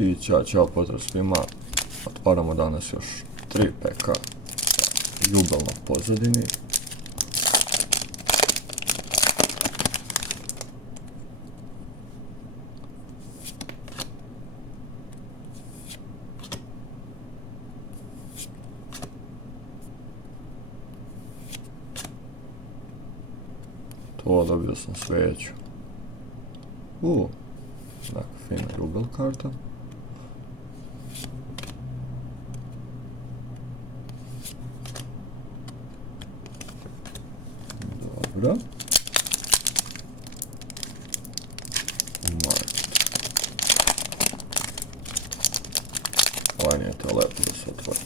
I ćao pozdrav svima, otvaramo danas još 3 peka Jubelno pozadini. To dobio sam sveću. Dakle, fina Jubel karta. Dobro. Ovaj nije to lepo da se otvori.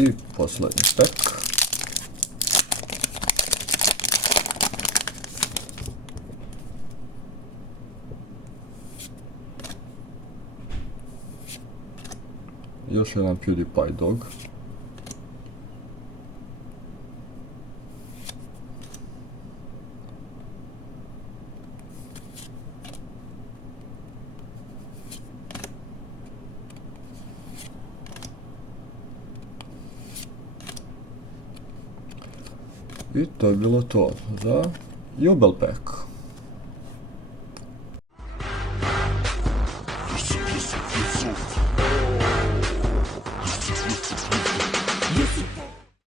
I posljednji pek. Još jedan PewDiePie dog. I to je bilo to za Jubel pack.